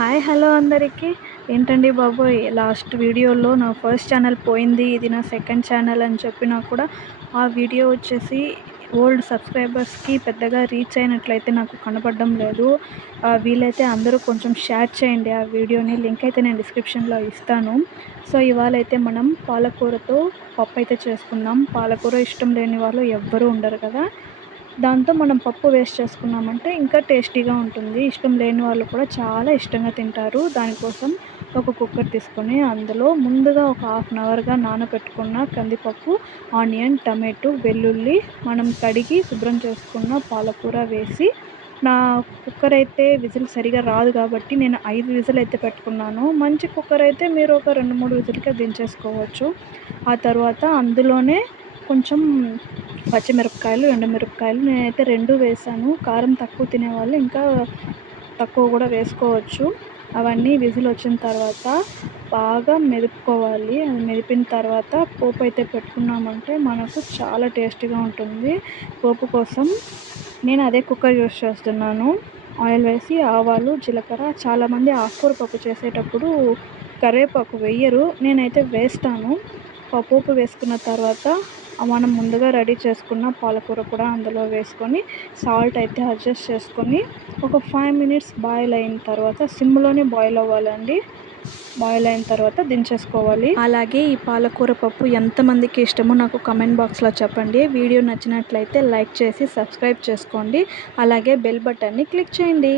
Hi hello అందరికీ. ఏంటండి బాబోయ్, లాస్ట్ వీడియోలో నా ఫస్ట్ ఛానల్ పోయింది, ఇది నా సెకండ్ ఛానల్ అని చెప్పినా కూడా ఆ వీడియో వచ్చేసి ఓల్డ్ సబ్స్క్రైబర్స్కి పెద్దగా రీచ్ అయినట్లయితే నాకు కనపడడం లేదు. వీలైతే అందరూ కొంచెం షేర్ చేయండి ఆ వీడియోని. లింక్ అయితే నేను డిస్క్రిప్షన్లో ఇస్తాను. సో ఇవాళ అయితే మనం పాలకూరతో పప్పు అయితే చేసుకుందాం. పాలకూర ఇష్టం లేని వాళ్ళు ఎవ్వరూ ఉండరు కదా. దాంతో మనం పప్పు వేస్ట్ చేసుకున్నామంటే ఇంకా టేస్టీగా ఉంటుంది. ఇష్టం లేని వాళ్ళు కూడా చాలా ఇష్టంగా తింటారు. దానికోసం ఒక కుక్కర్ తీసుకొని అందులో ముందుగా ఒక హాఫ్ అన్ అవర్గా నానబెట్టుకున్న కందిపప్పు, ఆనియన్, టమాటో, వెల్లుల్లి, మనం కడిగి శుభ్రం చేసుకున్న పాలకూర వేసి, నా కుక్కర్ అయితే విజిల్ సరిగా రాదు కాబట్టి నేను 5 విజిల్ అయితే పెట్టుకున్నాను. మంచి కుక్కర్ అయితే మీరు ఒక 2-3 విజిల్కే దించేసుకోవచ్చు. ఆ తర్వాత అందులోనే కొంచెం పచ్చిమిరపకాయలు, ఎండుమిరపకాయలు నేనైతే 2 వేసాను. కారం తక్కువ తినేవాళ్ళు ఇంకా తక్కువ కూడా వేసుకోవచ్చు. అవన్నీ విజిల్ వచ్చిన తర్వాత బాగా మెదుపుకోవాలి. అది మెదిపిన తర్వాత పోపు అయితే పెట్టుకున్నామంటే మనకు చాలా టేస్టీగా ఉంటుంది. పోపు కోసం నేను అదే కుక్కర్ యూస్ చేస్తున్నాను. ఆయిల్ వేసి ఆవాలు, జీలకర్ర, చాలామంది ఆకుకూర పప్పు చేసేటప్పుడు కరివేపాకు వేయరు, నేనైతే వేస్తాను. పోపు వేసుకున్న తర్వాత మనం ముందుగా రెడీ చేసుకున్న పాలకూర కూడా అందులో వేసుకొని సాల్ట్ అయితే అడ్జస్ట్ చేసుకొని ఒక 5 మినిట్స్ బాయిల్ అయిన తర్వాత సిమ్లోనే బాయిల్ అవ్వాలండి. బాయిల్ అయిన తర్వాత దించేసుకోవాలి. అలాగే ఈ పాలకూర పప్పు ఎంతమందికి ఇష్టమో నాకు కమెంట్ బాక్స్లో చెప్పండి. వీడియో నచ్చినట్లయితే లైక్ చేసి సబ్స్క్రైబ్ చేసుకోండి. అలాగే బెల్ బటన్ని క్లిక్ చేయండి.